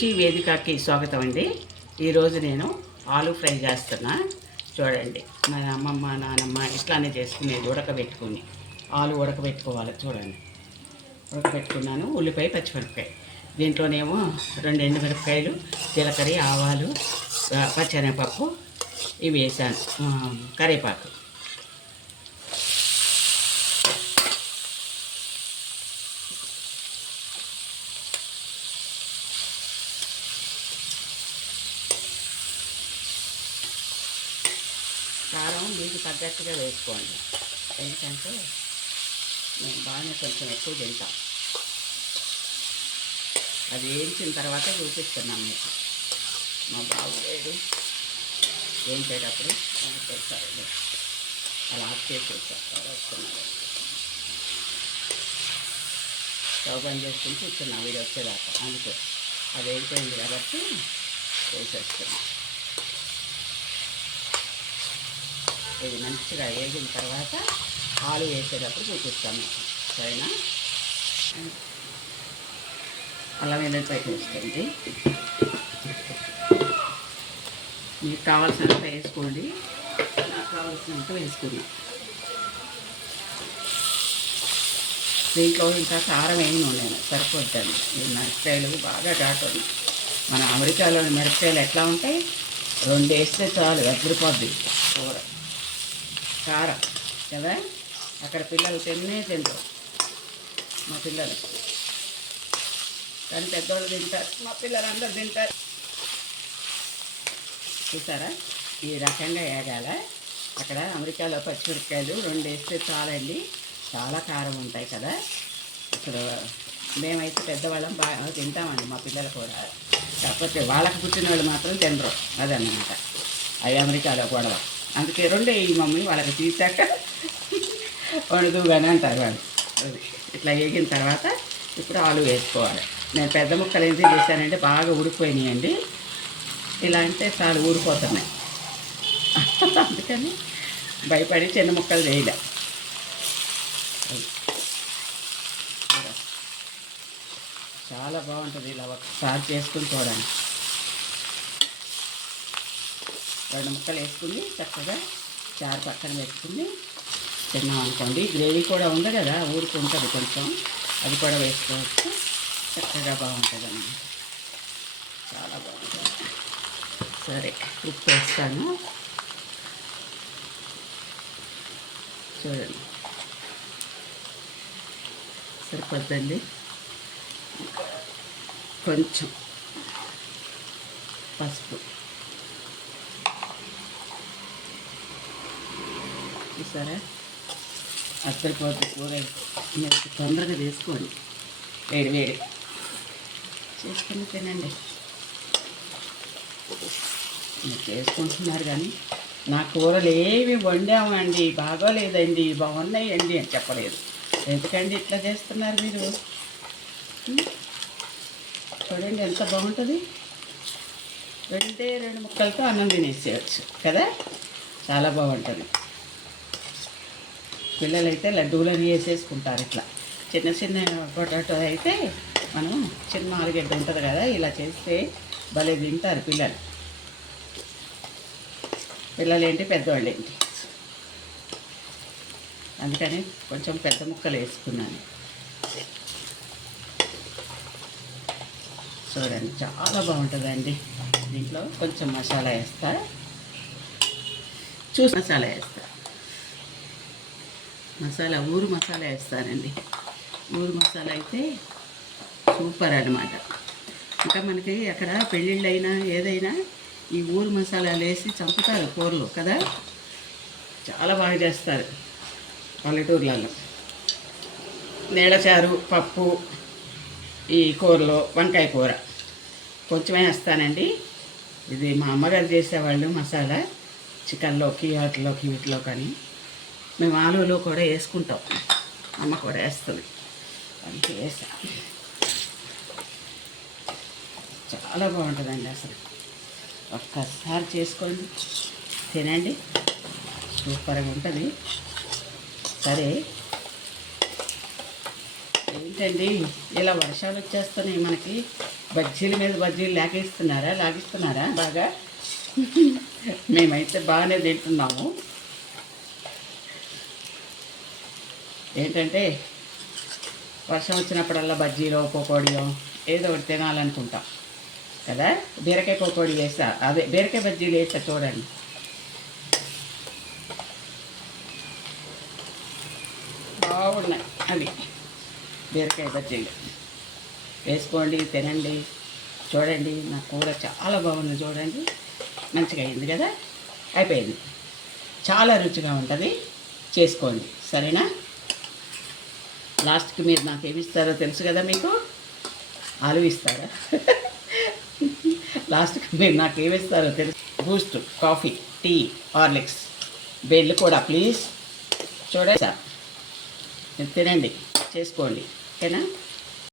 వేదికకి స్వాగతం అండి. ఈరోజు నేను ఆలు ఫ్రై చేస్తున్నా. చూడండి, మన అమ్మమ్మ నానమ్మ ఇట్లానే చేసుకునేది. ఉడకబెట్టుకుని ఆలు ఉడకబెట్టుకోవాలి. చూడండి, ఉడకబెట్టుకున్నాను. ఉల్లిపాయ, పచ్చిమిరపకాయ, దీంట్లోనేమో 2 ఎండుమిరపకాయలు, జీలకర్ర, ఆవాలు, పచ్చెనగపప్పు ఇవి వేసాను, కరివేపాకు. కారం మీకు తగ్గట్టుగా వేసుకోండి, ఎందుకంటే నేను బాగానే కొంచెం ఎక్కువ తింటాం. అది వేయించిన తర్వాత చూపిస్తున్నాను మీకు. మా బాబు వేడు వేయించేటప్పుడు తెలుసండి, అలా ఆఫ్ చేసి వస్తున్నారు. స్టవ్ బంద్ చేసుకుని కూర్చున్నా వీడు వచ్చేదాకా. అందుకే అది వేయిపోయింది కాబట్టి వేసేస్తున్నాను. ఇది మంచిగా వేగిన తర్వాత ఆలు వేసేటప్పుడు చూపిస్తాను, సరేనా? అల్లం వెల్లుల్లిపాయ వేసుకోండి. మీకు కావాల్సినంత వేసుకోండి, నాకు కావాల్సినంత వేసుకున్నాం. దీంట్లో ఇంకా కారం వేయను నేను, సరిపోద్దండి. ఈ మిరపకాయలు బాగా ఘాటు. మన అమెరికాలోని మిరపకాయలు ఎట్లా ఉంటాయి, 2 వేస్తే చాలు, ఎగిరిపోద్ది కూర. కారం కదా, అక్కడ పిల్లలు తినరు, మా పిల్లలు. కానీ పెద్దవాళ్ళు తింటారు, మా పిల్లలు అందరూ తింటారు. చూసారా, ఈ రకంగా వేగాల. అక్కడ అమెరికాలో పచ్చిమిరపకాయలు 2 వేస్తే చాలండి, చాలా కారం ఉంటాయి కదా. ఇప్పుడు మేమైతే పెద్దవాళ్ళం బాగా తింటామండి, మా పిల్లలు కూడా. కాకపోతే వాళ్ళకి పుట్టిన వాళ్ళు మాత్రం తినరు, అదన్నమాట. అవి అమెరికాలో గొడవ. అందుకే 2 ఈ మమ్మీ వాళ్ళకి తీసాక వండుదుగానే అంటారు వాళ్ళు. ఇట్లా వేగిన తర్వాత ఇప్పుడు ఆలు వేసుకోవాలి. నేను పెద్ద ముక్కలు ఏం చేశానంటే బాగా ఉడికిపోయినాయండి. ఇలా అంటే చాలు ఊడిపోతున్నాయి, అందుకని భయపడి చిన్న ముక్కలు వేయలే. చాలా బాగుంటుంది, ఇలా ఒకసారి చేసుకుని చూడండి. 2 ముక్కలు వేసుకుని చక్కగా చారు పక్కన పెట్టుకుని తిన్నాం అనుకోండి. గ్రేవీ కూడా ఉంది కదా, ఊరుకుంటుంది కొంచెం, అది కూడా వేసుకోవచ్చు. చక్కగా బాగుంటుంది అన్నమాట, చాలా బాగుంటుంది. సరే, ఉప్పు వేస్తాను. చూడండి, సరిపోద్దండి. కొంచెం పసుపు చూసారా, అద్దరిపోద్ది కూర. మీరు తొందరగా తీసుకోండి, వేడి వేడి చేసుకుని తినండి. మీరు చేసుకుంటున్నారు కానీ నా కూరలు ఏమి వండామండి, బాగోలేదండి, బాగున్నాయండి అని చెప్పలేదు. ఎందుకండి ఇట్లా చేస్తున్నారు మీరు? చూడండి ఎంత బాగుంటుంది. 2 ముక్కలతో అన్నం తినేసేయచ్చు కదా, చాలా బాగుంటుంది. పిల్లలైతే లడ్డూలని వేసేసుకుంటారు. ఇట్లా చిన్న చిన్న పొటాటో అయితే మనం చిన్న ఆలుగడ్డ ఉంటుంది కదా, ఇలా చేస్తే భలే తింటారు పిల్లలు. పిల్లలేంటి పెద్దవాళ్ళు ఏంటి, అందుకని కొంచెం పెద్ద ముక్కలు వేసుకున్నాను. చూడండి, చాలా బాగుంటుందండి. దీంట్లో కొంచెం మసాలా వేస్తా, మసాలా వేస్తా. ఊరు మసాలా వేస్తానండి. ఊరు మసాలా అయితే సూపర్ అన్నమాట. ఇంకా మనకి అక్కడ పెళ్ళిళ్ళు అయినా ఏదైనా ఈ ఊరు మసాలాలు వేసి చంపుతారు కూరలు కదా, చాలా బాగా చేస్తారు పల్లెటూర్లలో. నీళ్ళచారు, పప్పు, ఈ కూరలో వంకాయ కూర కొంచెమే వేస్తానండి. ఇది మా అమ్మగారు చేసేవాళ్ళు మసాలా, చికెన్లోకి వాటిలోకి వీటిలో. కానీ మేము ఆలులో కూడా వేసుకుంటాం, అమ్మ కూడా వేస్తుంది, అందుకే వేసా. చాలా బాగుంటుందండి అసలు, ఒక్కసారి చేసుకోండి, తినండి, సూపర్గా ఉంటుంది. సరే, ఏంటండి ఇలా వర్షాలు వచ్చేస్తున్నాయి మనకి, బజ్జీల మీద బజ్జీలు లాగిస్తున్నారా బాగా? మేమైతే బాగానే తింటున్నాము. ఏంటంటే వర్షం వచ్చినప్పుడల్లా బజ్జీలో పకోడీలో ఏదో ఒకటి తినాలనుకుంటాం కదా. బీరకాయ పకోడీ వేస్తా, అదే బీరకాయ బజ్జీలు వేస్తా చూడండి. బాగున్నాయి అవి బీరకాయ బజ్జీలు. వేసుకోండి, తినండి. చూడండి నా కూర చాలా బాగుంది, చూడండి మంచిగా అయింది కదా. అయిపోయింది. చాలా రుచిగా ఉంటుంది, చేసుకోండి సరేనా. లాస్ట్కి మీరు నాకు ఏమి ఇస్తారో తెలుసు కదా, మీకు ఆలు ఇస్తారా? లాస్ట్కి మీరు నాకు ఏమి ఇస్తారో తెలుసు. బూస్ట్, కాఫీ, టీ, హార్లిక్స్, బెల్లు కూడా ప్లీజ్. చూడండి సార్, తినండి, చేసుకోండి ఓకేనా.